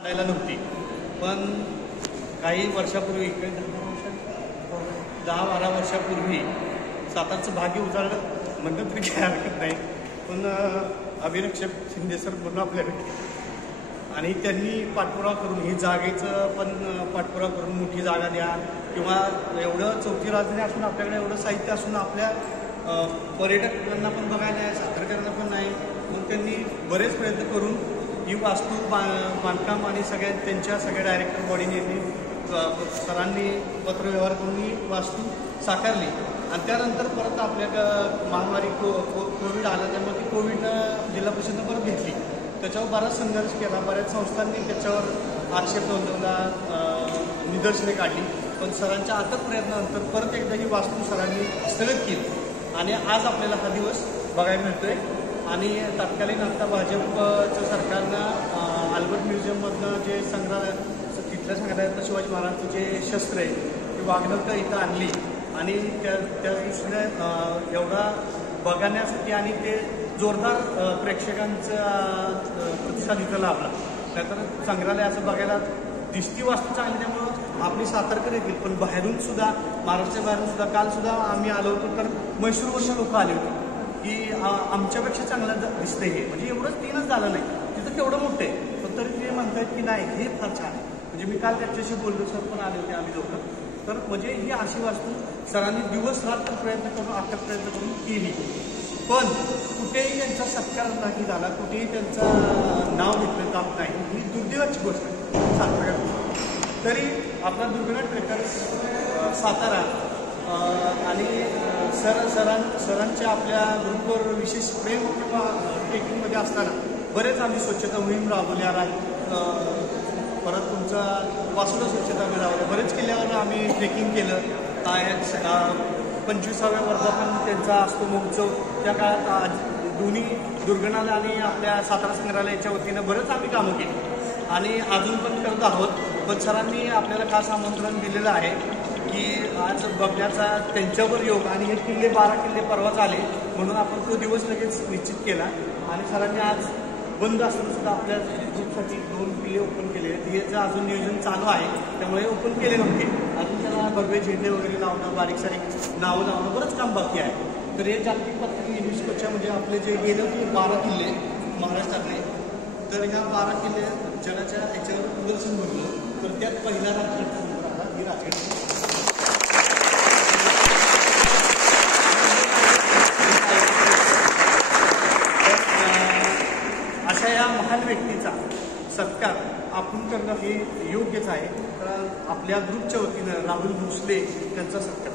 मांडायला नव्हती, पण काही वर्षापूर्वी 10-12 वर्षापूर्वी सातारचं भाग्य उजाळलं म्हणलं तरी काही हरकत नाही. पण अभिरक्षक शिंदे सर म्हणून आपल्याकडे आणि त्यांनी पाठपुरावा करून ही जागेचं पण पाठपुरावा करून मोठी जागा द्या किंवा एवढं चौथी राजधानी असून आपल्याकडे एवढं साहित्य असून आपल्या पर्यटकांना पण बघायला आहे, सातारकरांना पण नाही. मग त्यांनी बरेच प्रयत्न करून ही वास्तू बांधकाम आणि त्यांच्या सगळ्या डायरेक्टर बॉडीने सरांनी पत्रव्यवहार करून ही वास्तू साकारली. आणि त्यानंतर परत आपल्या महामारी कोविड आला, त्यामुळे ती कोविडनं जिल्हा परिषदेनं परत घेतली. त्याच्यावर बराच संघर्ष केला, बऱ्याच संस्थांनी त्याच्यावर आक्षेप नोंदवला, निदर्शने काढली. पण सरांच्या अथक प्रयत्नानंतर परत एकदा ही वास्तू सरांनी स्थगित केली आणि आज आपल्याला हा दिवस बघायला मिळतोय. आणि तत्कालीन आता भाजपचं सरकारनं अल्बर्ट म्युझियममधनं जे संग्रहालय तिथल्या संग्रहालयातलं शिवाजी महाराजांचं जे शस्त्र आहे ते वाघनौका इथं आणली आणि त्या दृष्टीने एवढा बघण्यासाठी आणि ते जोरदार प्रेक्षकांचा प्रतिसाद इथं लाभला. त्यातर संग्रहालय असं बघायला दिसती वास्तू चांगली, त्यामुळं आपली सातारकर येतील. पण बाहेरून सुद्धा महाराष्ट्राच्या बाहेरून सुद्धा कालसुद्धा आम्ही आलो होतो तर मैसूरवरून लोक आले होते की आमच्यापेक्षा चांगलं दिसतंय हे. म्हणजे एवढंच तीनच झालं नाही, तिथं केवढं मोठं आहे पण तरी ते म्हणतात की नाही हे फार छान आहे. म्हणजे मी काल त्याच्याशी बोललो, सर पण आले होते, आम्ही लोक. तर म्हणजे ही अशी वास्तू सरांनी दिवस रात्र प्रयत्न करून अटक प्रयत्न करून केली. पण कुठेही त्यांचा सत्कार नाही झाला, कुठेही त्यांचं नाव घेतलं जात नाही. ही दुर्दैवाची गोष्ट आहे साताऱ्यात. तरी आपला दुर्गुणा ट्रेकर्स सातारा आणि सरांच्या आपल्या ग्रुपवर विशेष प्रेम किंवा ट्रेकिंगमध्ये असताना बरेच आम्ही स्वच्छता मोहीम राबवल्या. परत तुमचा वासुदा स्वच्छता आम्ही राबवल्या, बरेच किल्ल्यावर आम्ही ट्रेकिंग केलं. 25व्या वर्धापन त्यांचा असतो महोत्सव, त्या काळात दोन्ही दुर्गणालय आणि आपल्या सातारा संग्रहालयाच्या वतीनं बरंच आम्ही कामं केली आणि अजून पण करत आहोत. पण सरांनी आपल्याला खास आमंत्रण दिलेलं आहे की आज बघण्याचा त्यांच्यावर योग आणि हे 12 किल्ले परवाच आले म्हणून आपण तो दिवस लगेच निश्चित केला. आणि सरांनी आज बंद असताना सुद्धा आपल्या ग्रुपसाठी 2 किल्ले ओपन केले आहेत. याचं अजून नियोजन चालू आहे, त्यामुळे ओपन केले नव्हते. अजून त्याला भगवे झेंडे वगैरे लावणं, बारीक सारीक नावं लावणं बरंच काम बाकी आहे. तर हे जागतिक पातळी युनेस्कोच्या म्हणजे आपले जे गेले होते 12 किल्ले महाराष्ट्रातले, तर ह्या 12 किल्ले जगाच्या याच्यावर प्रदर्शन भरलं. तर त्यात पहिला राजगड ही राजगड अशा या महान व्यक्तीचा सत्कार आपण करणं हे योग्यच आहे. तर आपल्या ग्रुपच्या वतीनं राहुल भोसले त्यांचा सत्कार